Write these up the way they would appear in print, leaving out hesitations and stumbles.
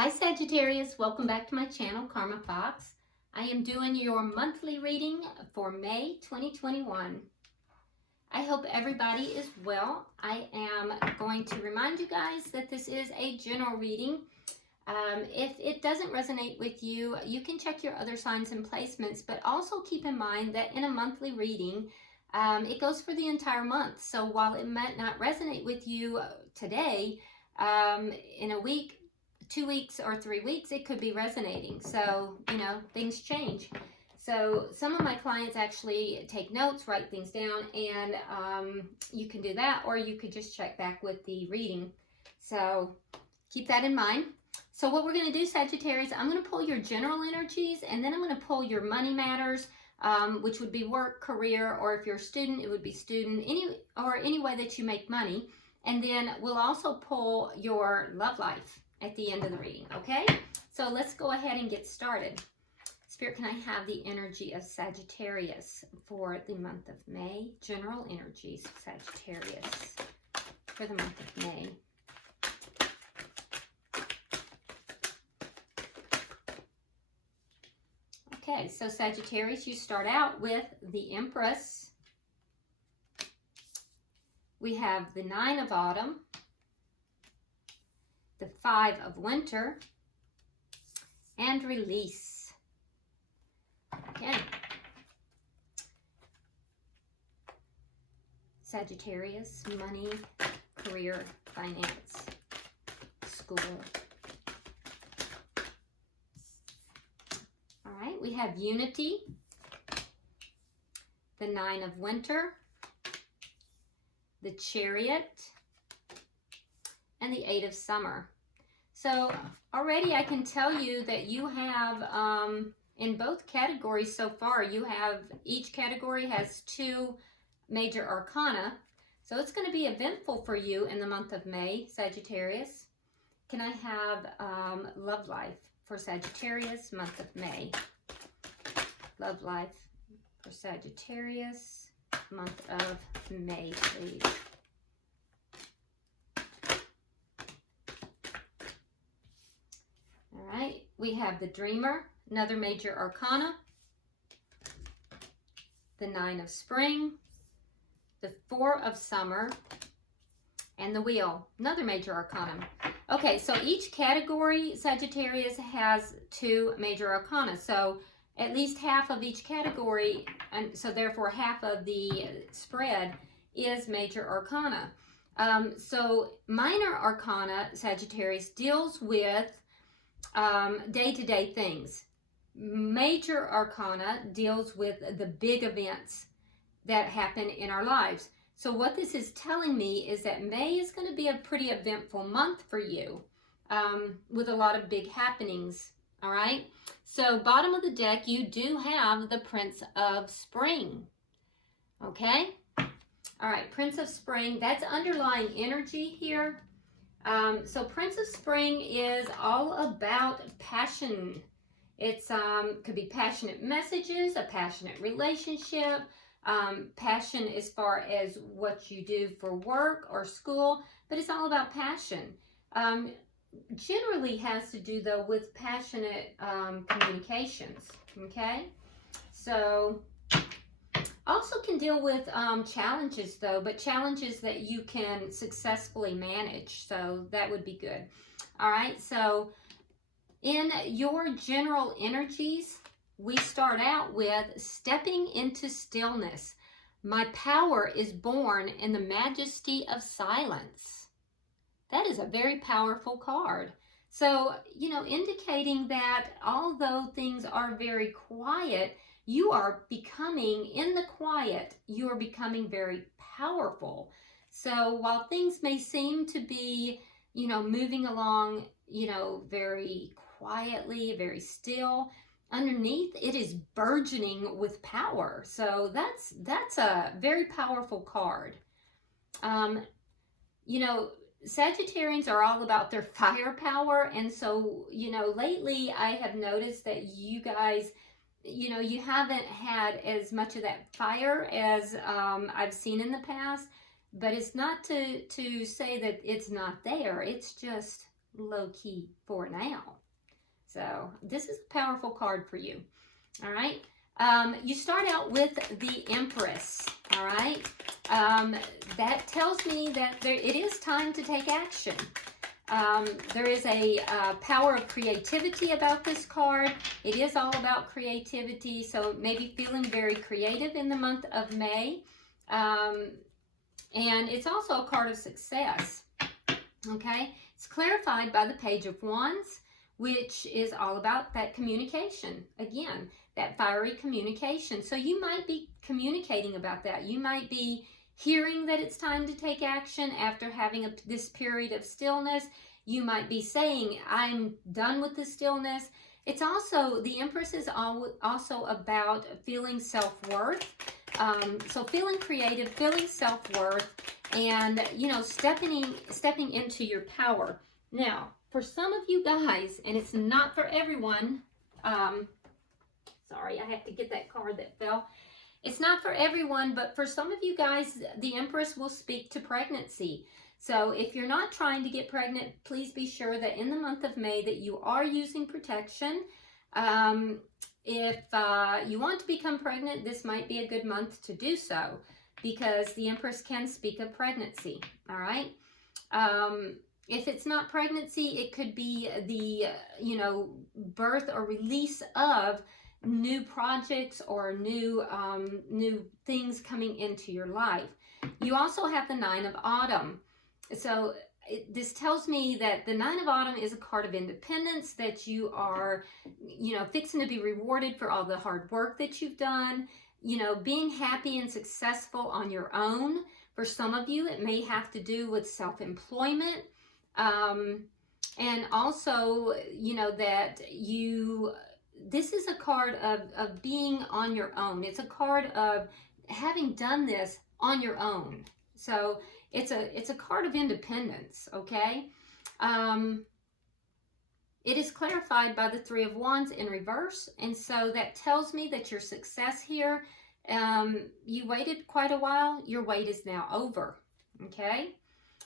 Hi Sagittarius, welcome back to my channel, Karma Fox. I am doing your monthly reading for May 2021. I hope everybody is well. I am going to remind you guys that this is a general reading. If it doesn't resonate with you, you can check your other signs and placements, but also keep in mind that in a monthly reading, it goes for the entire month. So while it might not resonate with you today, in a week, 2 weeks, or 3 weeks, it could be resonating. So, things change. So some of my clients actually take notes, write things down, and you can do that, or you could just check back with the reading. So keep that in mind. So what we're going to do, Sagittarius, I'm going to pull your general energies, and then I'm going to pull your money matters, which would be work, career, or if you're a student, it would be student, any way that you make money. And then we'll also pull your love life at the end of the reading, okay? So let's go ahead and get started. Spirit, can I have the energy of Sagittarius for the month of May? General energies, Sagittarius, for the month of May. Okay, so Sagittarius, you start out with the Empress. We have the Nine of Autumn, the Five of Winter, and Release. Okay. Sagittarius, money, career, finance, school. All right, we have Unity, the Nine of Winter, the Chariot, and the Eight of Summer. So already I can tell you that you have, in both categories so far, each category has 2 major arcana. So it's going to be eventful for you in the month of May, Sagittarius. Can I have love life for Sagittarius, month of May? Love life for Sagittarius, month of May, please. All right, we have the Dreamer, another major arcana, the Nine of Spring, the Four of Summer, and the Wheel, another major arcana. Okay, so each category, Sagittarius, has 2 major arcana. So at least half of each category, and so therefore half of the spread is major arcana. So minor arcana, Sagittarius, deals with day-to-day things. Major arcana deals with the big events that happen in our lives. So what this is telling me is that May is going to be a pretty eventful month for you, with a lot of big happenings. All right, so bottom of the deck, you do have the Prince of Spring. Okay, all right, Prince of Spring, that's underlying energy here. So Prince of Spring is all about passion. It's could be passionate messages, a passionate relationship, passion as far as what you do for work or school, but it's all about passion. Generally has to do though with passionate communications. Okay, so also can deal with challenges though, but challenges that you can successfully manage. So that would be good. All right, so in your general energies, we start out with stepping into stillness. My power is born in the majesty of silence. That is a very powerful card. So, indicating that although things are very quiet, you are becoming, in the quiet, you are becoming very powerful. So while things may seem to be, moving along, very quietly, very still, underneath it is burgeoning with power. So that's a very powerful card. Sagittarians are all about their firepower. And so, lately I have noticed that you guys, you haven't had as much of that fire as I've seen in the past, but it's not to say that it's not there. It's just low-key for now. So this is a powerful card for you. All right. You start out with the Empress. All right. That tells me that it is time to take action. There is a power of creativity about this card. It is all about creativity, so maybe feeling very creative in the month of May. And it's also a card of success. Okay, it's clarified by the Page of Wands, which is all about that communication. Again, that fiery communication. So you might be communicating about that. You might be hearing that it's time to take action after having this period of stillness. You might be saying, I'm done with the stillness. It's also, the Empress is also about feeling self-worth. So feeling creative, feeling self-worth, and, you know, stepping into your power. Now, for some of you guys, and it's not for everyone, sorry, I have to get that card that fell. It's not for everyone, but for some of you guys, the Empress will speak to pregnancy. So if you're not trying to get pregnant, please be sure that in the month of May that you are using protection. If you want to become pregnant, this might be a good month to do so, because the Empress can speak of pregnancy. All right. If it's not pregnancy, it could be the, you know, birth or release of new projects or new things coming into your life. You also have the Nine of Autumn. So this tells me that the Nine of Autumn is a card of independence, that you are, you know, fixing to be rewarded for all the hard work that you've done, you know, being happy and successful on your own. For some of you, it may have to do with self-employment. And also, you know, that this is a card of being on your own. It's a card of having done this on your own. So it's a card of independence, okay? It is clarified by the Three of Wands in reverse, and so that tells me that your success here, you waited quite a while, your wait is now over, okay?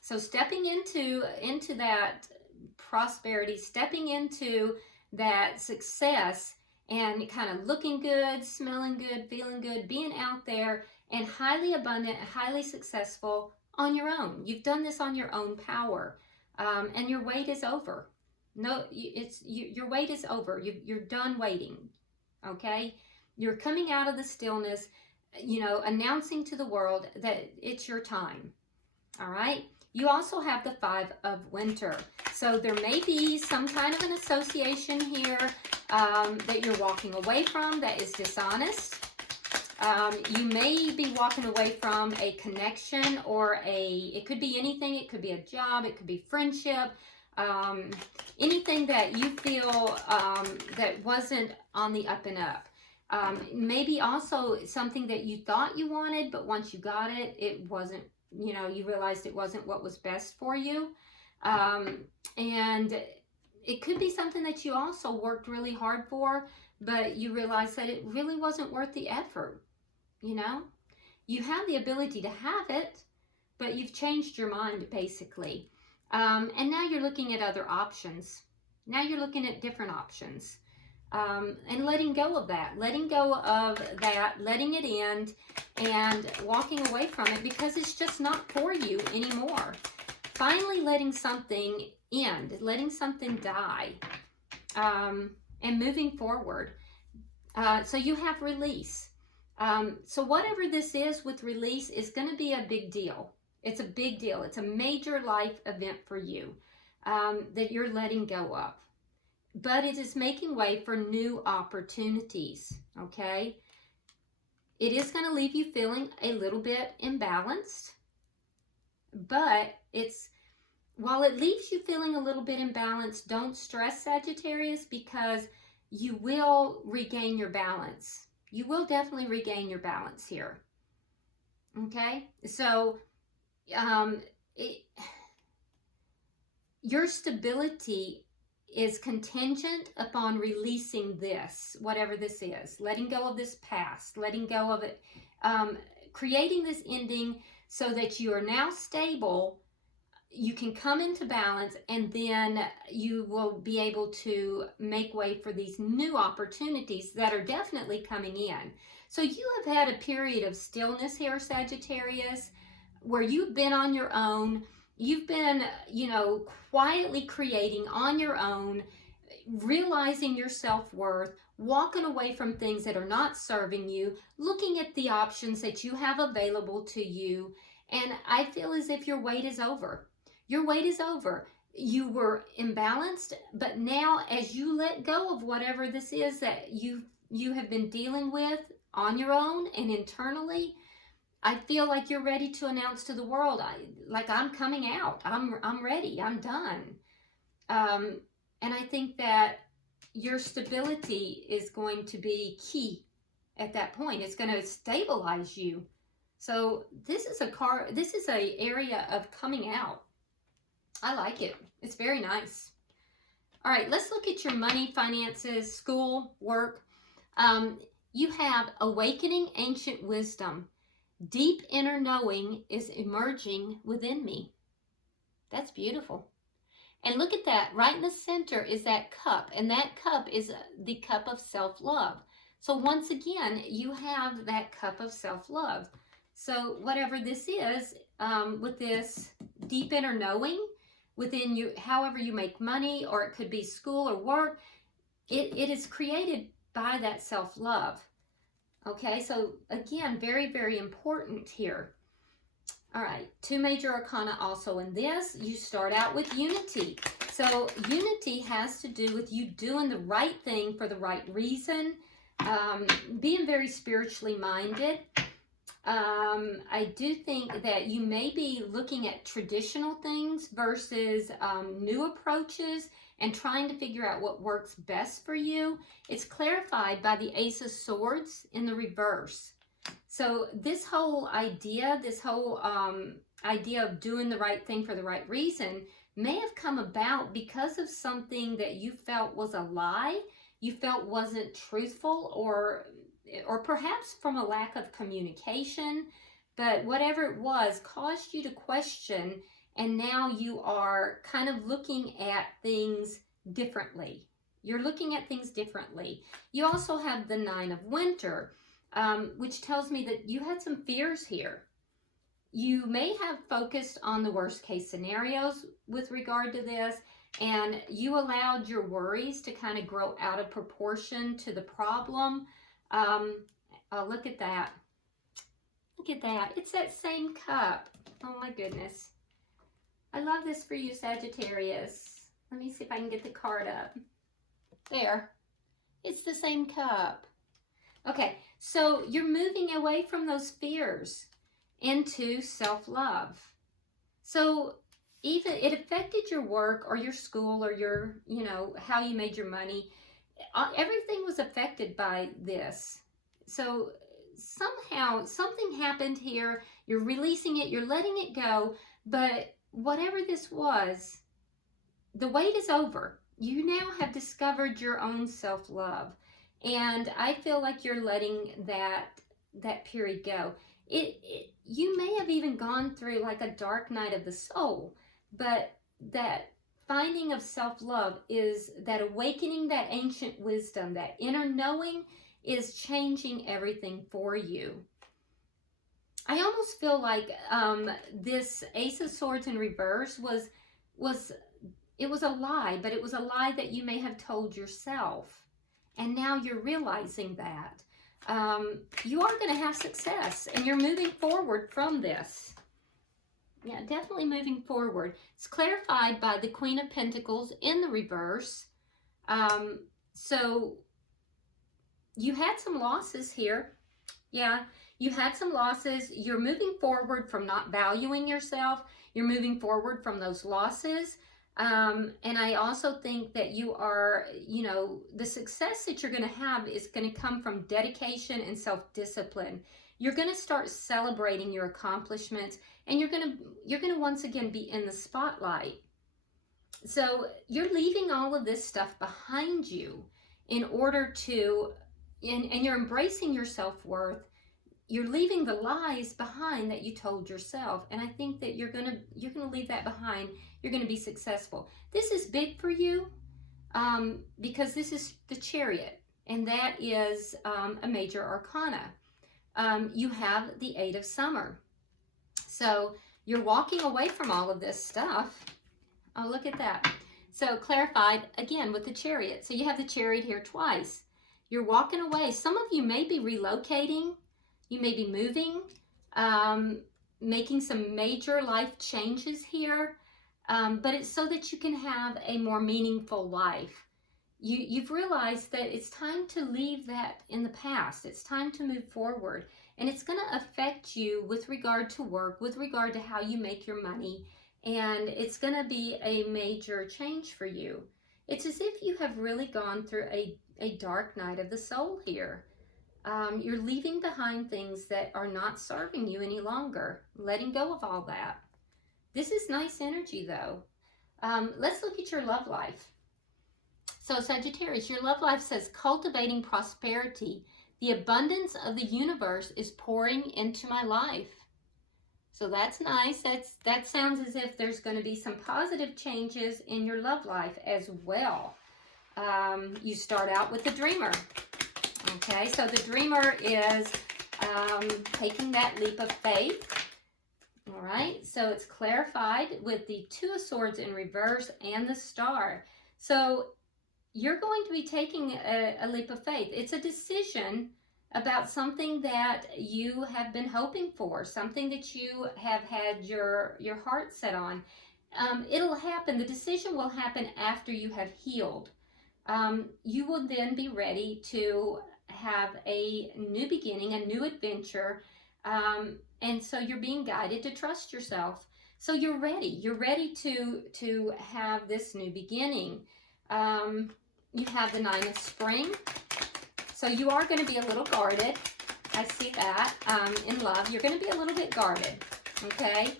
So stepping into that prosperity, stepping into that success, and kind of looking good, smelling good, feeling good, being out there, and highly abundant, highly successful on your own. You've done this on your own power, and your wait is over. No, your wait is over. You're done waiting, okay? You're coming out of the stillness, you know, announcing to the world that it's your time, all right? You also have the Five of Winter. So there may be some kind of an association here that you're walking away from that is dishonest. You may be walking away from a connection or it could be anything. It could be a job. It could be friendship. Anything that you feel that wasn't on the up and up. Maybe also something that you thought you wanted, but once you got it, it wasn't, you know, you realized it wasn't what was best for you. And it could be something that you also worked really hard for, but you realized that it really wasn't worth the effort. You know, you have the ability to have it, but you've changed your mind basically. And now you're looking at other options. Now you're looking at different options. And letting go of that, letting it end and walking away from it because it's just not for you anymore. Finally letting something end, letting something die, and moving forward. So you have release. So whatever this is with release is going to be a big deal. It's a big deal. It's a major life event for you that you're letting go of. But it is making way for new opportunities, okay? It is going to leave you feeling a little bit imbalanced, but while it leaves you feeling a little bit imbalanced, don't stress, Sagittarius, because you will regain your balance. You will definitely regain your balance here, okay? So, your stability is contingent upon releasing this, whatever this is, letting go of this past, letting go of it, creating this ending so that you are now stable you can come into balance, and then you will be able to make way for these new opportunities that are definitely coming in. So you have had a period of stillness here, Sagittarius, where you've been on your own. You've been, quietly creating on your own, realizing your self-worth, walking away from things that are not serving you, looking at the options that you have available to you. And I feel as if your wait is over. Your wait is over. You were imbalanced, but now as you let go of whatever this is that you have been dealing with on your own and internally, I feel like you're ready to announce to the world, I'm coming out. I'm ready. I'm done. And I think that your stability is going to be key at that point. It's going to stabilize you. So this is a area of coming out. I like it. It's very nice. All right, let's look at your money, finances, school, work. You have awakening ancient wisdom. Deep inner knowing is emerging within me. That's beautiful. And look at that. Right in the center is that cup. And that cup is the cup of self-love. So once again, you have that cup of self-love. So whatever this is, with this deep inner knowing within you, however you make money, or it could be school or work, it is created by that self-love. Okay, so again, very, very important here. All right, 2 major arcana also in this. You start out with unity. So unity has to do with you doing the right thing for the right reason, being very spiritually minded. I do think that you may be looking at traditional things versus new approaches and trying to figure out what works best for you. It's clarified by the Ace of Swords in the reverse. So this whole idea, idea of doing the right thing for the right reason may have come about because of something that you felt was a lie, you felt wasn't truthful, or perhaps from a lack of communication. But whatever it was caused you to question, and now you are kind of looking at things differently. You're looking at things differently. You also have the 9 of Winter, which tells me that you had some fears here. You may have focused on the worst case scenarios with regard to this, and you allowed your worries to kind of grow out of proportion to the problem. Oh, look at that. Look at that. It's that same cup. Oh my goodness. I love this for you, Sagittarius. Let me see if I can get the card up. There. It's the same cup. Okay, so you're moving away from those fears into self-love. So even it affected your work or your school or your, how you made your money. Everything was affected by this. So somehow something happened here. You're releasing it, you're letting it go, but whatever this was, the wait is over. You now have discovered your own self-love. And I feel like you're letting that period go. You may have even gone through like a dark night of the soul, but that finding of self-love is that awakening, that ancient wisdom, that inner knowing is changing everything for you. I almost feel like this Ace of Swords in reverse was a lie, but it was a lie that you may have told yourself. And now you're realizing that. You are going to have success, and you're moving forward from this. Yeah, definitely moving forward. It's clarified by the Queen of Pentacles in the reverse. So you had some losses here. Yeah, you had some losses. You're moving forward from not valuing yourself. You're moving forward from those losses. And I also think that you are, the success that you're going to have is going to come from dedication and self-discipline. You're going to start celebrating your accomplishments, and you're going to once again be in the spotlight. So you're leaving all of this stuff behind you in order to, and you're embracing your self-worth. you're leaving the lies behind that you told yourself. And I think that you're gonna leave that behind. You're gonna be successful. This is big for you because this is the Chariot, and that is a major arcana. You have the 8 of Summer. So you're walking away from all of this stuff. Oh, look at that. So clarified again with the Chariot. So you have the Chariot here twice. You're walking away. Some of you may be relocating. You may be moving, making some major life changes here. But it's so that you can have a more meaningful life. You've realized that it's time to leave that in the past. It's time to move forward. And it's going to affect you with regard to work, with regard to how you make your money. And it's going to be a major change for you. It's as if you have really gone through a dark night of the soul here. You're leaving behind things that are not serving you any longer, letting go of all that. This is nice energy, though. Let's look at your love life. So Sagittarius, your love life says, cultivating prosperity. The abundance of the universe is pouring into my life. So that's nice. That sounds as if there's going to be some positive changes in your love life as well. You start out with the Dreamer. Okay, so the Dreamer is taking that leap of faith. All right, so it's clarified with the 2 of Swords in reverse and the Star. So you're going to be taking a leap of faith. It's a decision about something that you have been hoping for, something that you have had your heart set on. It'll happen. The decision will happen after you have healed. You will then be ready to have a new beginning, a new adventure. And so you're being guided to trust yourself. So you're ready. You're ready to have this new beginning. You have the 9 of Spring. So you are going to be a little guarded. I see that. In love, you're going to be a little bit guarded. Okay?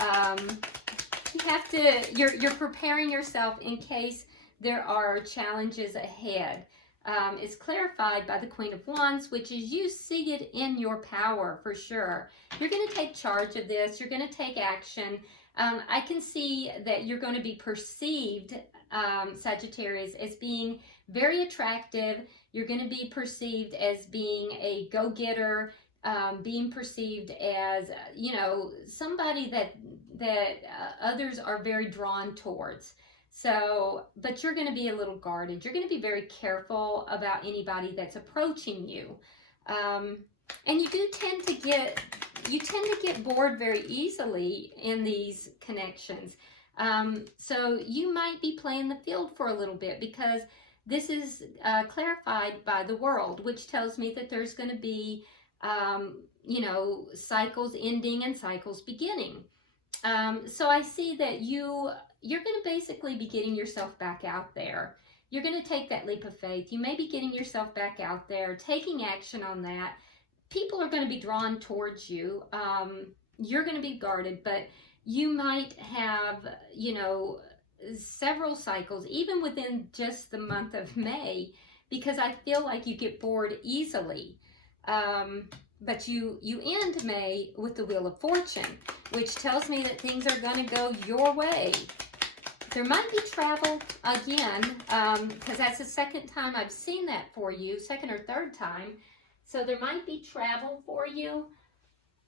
You have to, you're preparing yourself in case there are challenges ahead. It's clarified by the Queen of Wands, which is you see it in your power for sure. You're going to take charge of this. You're going to take action. I can see that you're going to be perceived, Sagittarius, as being very attractive. You're going to be perceived as being a go-getter, being perceived as, you know, somebody that others are very drawn towards. So, but you're going to be a little guarded. You're going to be very careful about anybody that's approaching you. And you tend to get bored very easily in these connections. So you might be playing the field for a little bit because this is clarified by the World, which tells me that there's going to be, you know, cycles ending and cycles beginning. So I see that you're going to basically be getting yourself back out there. You're going to take that leap of faith. You may be getting yourself back out there, taking action on that. People are going to be drawn towards you. You're going to be guarded, but you might have, you know, several cycles, even within just the month of May, because I feel like you get bored easily. But you end May with the Wheel of Fortune, which tells me that things are going to go your way. There might be travel again, because that's the second time I've seen that for you, second or third time. So there might be travel for you.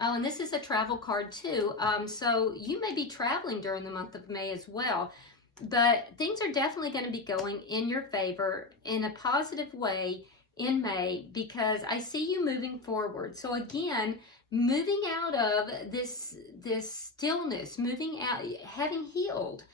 Oh, and this is a travel card too. So you may be traveling during the month of May as well. But things are definitely going to be going in your favor in a positive way in May, because I see you moving forward. So again, moving out of this stillness, moving out, having healed.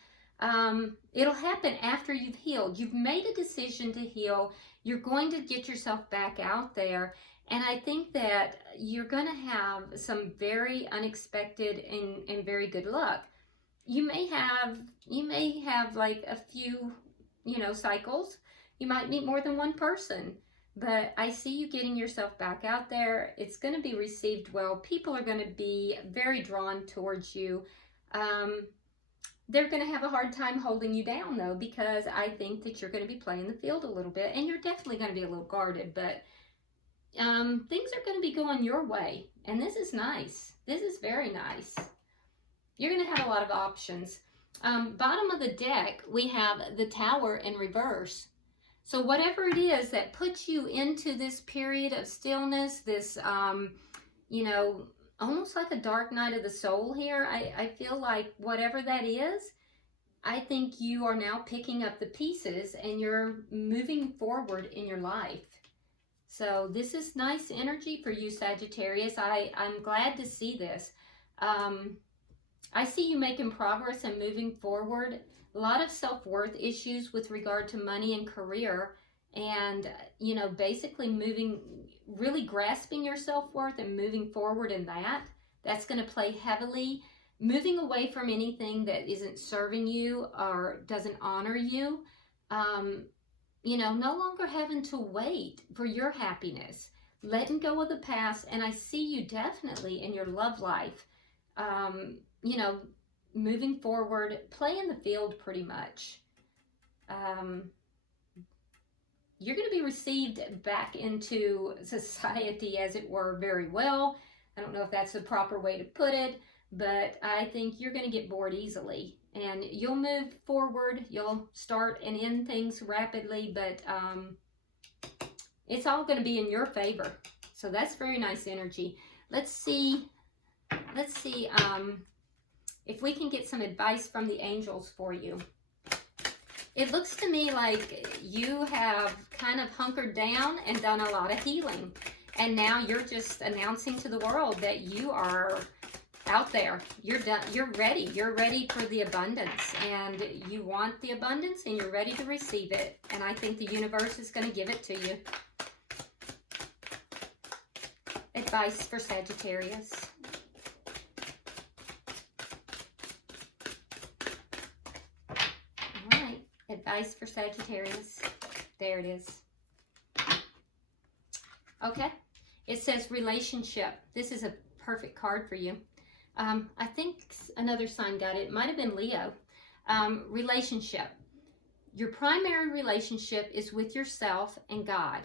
It'll happen after you've healed. You've made a decision to heal. You're going to get yourself back out there. And I think that you're going to have some very unexpected and very good luck. You may have like a few, you know, cycles. You might meet more than one person. But I see you getting yourself back out there. It's going to be received well. People are going to be very drawn towards you. They're going to have a hard time holding you down, though, because I think that you're going to be playing the field a little bit. And you're definitely going to be a little guarded. But things are going to be going your way. And this is nice. This is very nice. You're going to have a lot of options. Bottom of the deck, we have the Tower in reverse. So whatever it is that puts you into this period of stillness, this, you know, almost like a dark night of the soul here. I feel like whatever that is, I think you are now picking up the pieces and you're moving forward in your life. So this is nice energy for you, Sagittarius. I'm glad to see this. I see you making progress and moving forward. A lot of self-worth issues with regard to money and career, and, you know, basically really grasping your self-worth and moving forward in that. That's going to play heavily. Moving away from anything that isn't serving you or doesn't honor you. You know, no longer having to wait for your happiness. Letting go of the past, and I see you definitely in your love life. You know, moving forward, playing the field pretty much. You're going to be received back into society, as it were, very well. I don't know if that's the proper way to put it, but I think you're going to get bored easily. And you'll move forward, you'll start and end things rapidly, but it's all going to be in your favor. So that's very nice energy. Let's see if we can get some advice from the angels for you. It looks to me like you have kind of hunkered down and done a lot of healing. And now you're just announcing to the world that you are out there. You're done. You're ready. You're ready for the abundance. And you want the abundance and you're ready to receive it. And I think the universe is going to give it to you. Advice for Sagittarius. Advice for Sagittarius. There it is. Okay. It says relationship. This is a perfect card for you. I think another sign got it. It might have been Leo. Relationship. Your primary relationship is with yourself and God.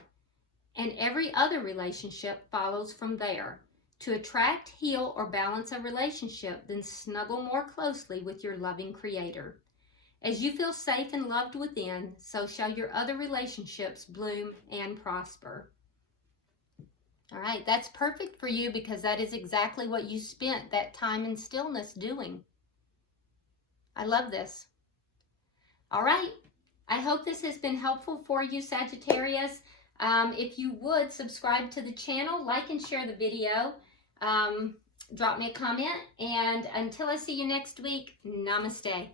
And every other relationship follows from there. To attract, heal, or balance a relationship, then snuggle more closely with your loving Creator. As you feel safe and loved within, so shall your other relationships bloom and prosper. All right, that's perfect for you because that is exactly what you spent that time in stillness doing. I love this. All right, I hope this has been helpful for you, Sagittarius. If you would, subscribe to the channel, like and share the video. Drop me a comment, and until I see you next week, namaste.